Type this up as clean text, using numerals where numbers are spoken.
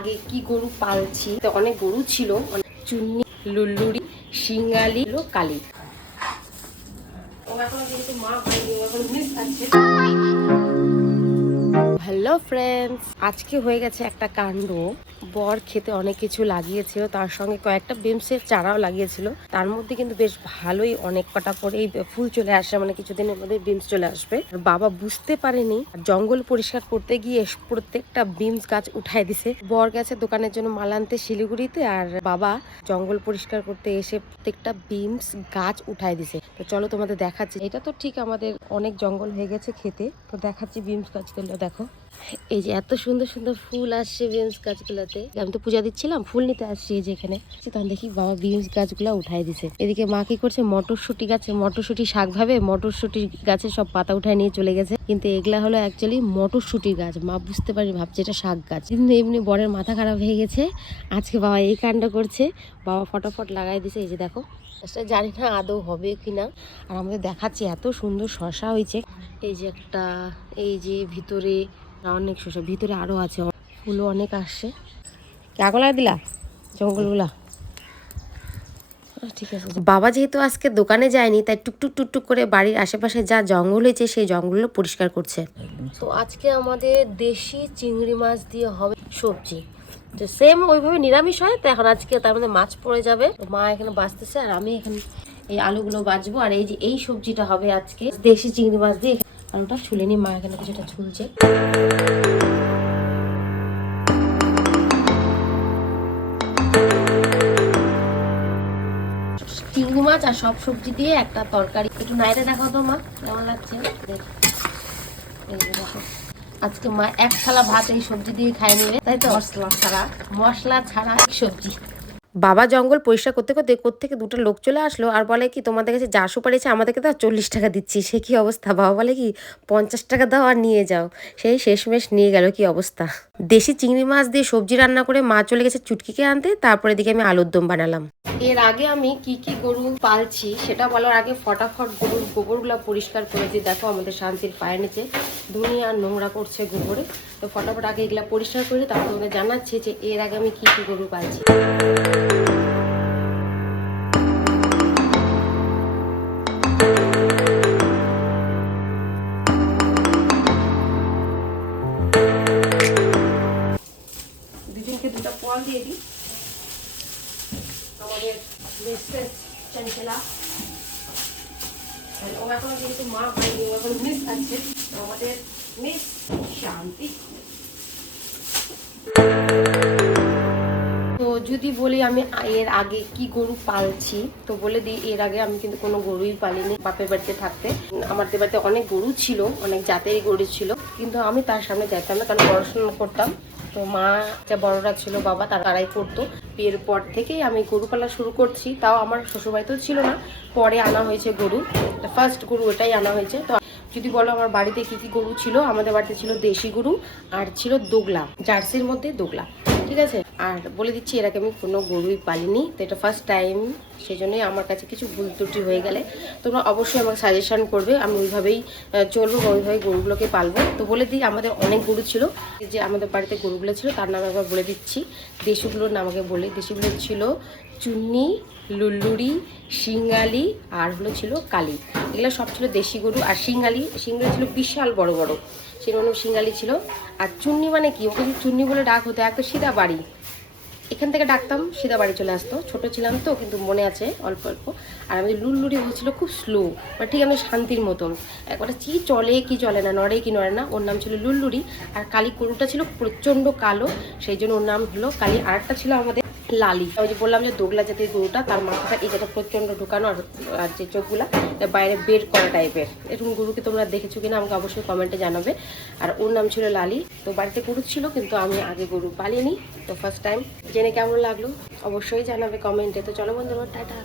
আগে কি গরু পালছি, তো অনেক গরু ছিল, চুন্নি, লুল্লুড়ি, সিঙ্গালি, কালি। হ্যালো ফ্রেন্ডস, আজকে হয়ে গেছে একটা কাণ্ড। বর খেতে অনেক কিছু লাগিয়েছিল, তার সঙ্গে কয়েকটা বিমসের চারাও লাগিয়েছিল। তার মধ্যে কিন্তু বেশ ভালোই অনেক কটা করেই ফুল চলে আসে, মানে কিছুদিনের মধ্যে বিমস চলে আসবে। বাবা বুঝতে পারেনি, জঙ্গল পরিষ্কার করতে গিয়ে প্রত্যেকটা বিমস গাছ উঠাই দিছে। বর গেছে দোকানের জন্য মাল আনতে শিলিগুড়িতে, আর বাবা জঙ্গল পরিষ্কার করতে এসে প্রত্যেকটা বিমস গাছ উঠাই দিছে। তো চলো তোমাদের দেখাচ্ছি। এটা তো ঠিক আমাদের অনেক জঙ্গল হয়ে গেছে খেতে, তো দেখাচ্ছি বিমস গাছগুলো। দেখো এই যে এত সুন্দর সুন্দর ফুল আসছে বিমস গাছগুলোতে। আমি তো পূজা দিচ্ছিলাম, ফুল নিতে আসছি এই যে এখানে, তখন দেখি বাবা বিমস গাছগুলো উঠাই দিছে। এদিকে মা কি করছে, মটরশুটি গাছে মটরশুটি শাক ভাবে মটরশুটি গাছে সব পাতা উঠায় নিয়ে চলে গেছে, কিন্তু এগুলা হলো অ্যাকচুয়ালি মটরশুটির গাছ। মা বুঝতে পারি, ভাবছে এটা শাক গাছ। কিন্তু এমনি বরের মাথা খারাপ হয়ে গেছে, আজকে বাবা এই কাণ্ড করছে। বাবা ফটাফট লাগাই দিছে। এই যে দেখো, জানি না আদৌ হবে কিনা। আর আমাদের দেখাচ্ছি এত সুন্দর শশা হয়েছে। এই যে একটা, এই যে ভিতরে অনেক শসা, ভিতরে আরো আছে, ফুলও অনেক আসছে। আগুন লাগা দিলা জঙ্গলগুলা? ঠিক আছে। বাবা যেহেতু আজকে দোকানে যায়নি, তাই টুকটুক টুকটুক করে বাড়ির আশেপাশে যা জঙ্গল হয়েছে সেই জঙ্গলগুলো পরিষ্কার করছে। তো আজকে আমাদের দেশি চিংড়ি মাছ দিয়ে হবে সবজি। তো সেম ওইভাবে নিরামিষ হয়, তো এখন আজকে তার মধ্যে মাছ পড়ে যাবে। মা এখানে বাঁচতেছে আর আমি এখানে এই আলুগুলো বাজবো। আর এই যে এই সবজিটা হবে আজকে দেশি চিংড়ি মাছ দিয়ে। আলুটা ছুলে নি, মা এখানে কিছুটা ছুলছে। চিংড়ি মাছ আর সব সবজি দিয়ে একটা তরকারি। একটু নাইরে দেখাও তো মা, কেমন লাগছে। আজকে মা এক থালা ভাত এই সবজি দিয়ে খাই নিবে, তাই তো? মশলা ছাড়া সবজি। বাবা জঙ্গল পরিষ্কার করতে করতে কোত্থেকে দুটো লোক চলে আসলো আর বলে কি, তোমাদের কাছে যা সুপারি আছে আমাদেরকে দাও, 40 টাকা দিচ্ছি। সে কি অবস্থা! বাবা বলে কি 50 টাকা দাও আর নিয়ে যাও। সেই শেষমেশ নিয়ে গেল। কি অবস্থা! দেশি চিংড়ি মাছ দিয়ে সবজি রান্না করে মা চলে গেছে চুটকিকে আনতে। তারপরে দিকে আমি আলুর দম বানালাম। এর আগে আমি কি কি গরু পালছি সেটা বলার আগে ফটাফট গরুর গোবরগুলো পরিষ্কার করে দিই। দেখো আমাদের শান্তির পায়ের নিচে দুনিয়া নোংরা করছে গোবরে। তো ফটাফট আগে এগুলা পরিষ্কার করে তারপর তোমাদের জানাচ্ছি যে এর আগে আমি কি কি গরু পালছি। দুজনকে দুটো পল দিয়ে দিই। আমাদের চঞ্চলা ও এখন যেহেতু মা হয়নি, ও এখন মিস আছে, আমাদের মিস শান্তি। তো যদি বলি আমি এর আগে কি গরু পালছি, তো বলে দিই এর আগে আমি কিন্তু কোনো গরুই পালিনি। বাপের বাড়িতে থাকতে আমাদের বাড়িতে অনেক গরু ছিল, অনেক জাতেরই গরু ছিল, কিন্তু আমি তার সামনে যাইতাম না, কারণ পড়াশোনা করতাম। তো মা যা বড়রা ছিল বাবা তারাই করতো। বিয়ের পর থেকেই আমি গরু পালা শুরু করছি, তাও আমার শ্বশুরবাড়িতেও ছিল না, পরে আনা হয়েছে গরু। ফার্স্ট গরু এটাই আনা হয়েছে। তো যদি বলো আমার বাড়িতে কি কি গরু ছিল, আমাদের বাড়িতে ছিল দেশি গরু আর ছিল দোগলা, জার্সির মধ্যে দোগলা, ঠিক আছে। আর বলে দিচ্ছি এর আগে আমি কোনো গরুই পালিনি, তো এটা ফার্স্ট টাইম। সেই জন্যই আমার কাছে কিছু ভুল ত্রুটি হয়ে গেলে তোমরা অবশ্যই আমাকে সাজেশন করবে, আমি ওইভাবেই চলবো, ওইভাবে গরুগুলোকে পালবো। তো বলে দিই আমাদের অনেক গরু ছিল। যে আমাদের বাড়িতে গরুগুলো ছিল তার নাম একবার বলে দিচ্ছি, দেশিগুলোর নাম আগে বলি। দেশিগুলো ছিল চুন্নি, লুল্লুড়ি, সিঙ্গালি আর হলো ছিল কালি। এগুলো সব ছিল দেশি গরু। আর সিঙ্গালি ছিল বিশাল বড় বড়, সেরকম সিঙ্গালি ছিল। আর চুন্নি মানে কি, ওকে যদি চুন্নি বলে ডাক হতো, একটা সিধা বাড়ি, এখান থেকে ডাকতাম সিধা বাড়ি চলে আসতো। ছোট ছিলাম তো, কিন্তু মনে আছে অল্প অল্প। আর আমাদের লুল্লুড়ি হচ্ছিল খুব স্লো, মানে ঠিক আমাদের শান্তির মতন, একবারে কি চলে কি চলে না, নড়ে কি নড়ে না, ওর নাম ছিল লুল্লুড়ি। আর কালী গরুটা ছিল প্রচণ্ড কালো, সেই জন্য ওর নাম হলো কালী। আর একটা ছিল আমাদের লালি, ওই যে বললাম যে দোগলা জাতের গরুটা, তার মাথাটা এই যেটা প্রচণ্ড ঢুকানো, আর যে চোখগুলা বাইরে বের করা টাইপের। এরকম গরুকে তোমরা দেখেছো কিনা আমাকে অবশ্যই কমেন্টে জানাবে। আর ওর নাম ছিল লালি। তো বাড়িতে গরু ছিল, কিন্তু আমি আগে গরু পালিনি, তো ফার্স্ট টাইম। জেনে কেমন লাগলো অবশ্যই জানাবে কমেন্টে। তো চলো বন্ধুরা, টাটা।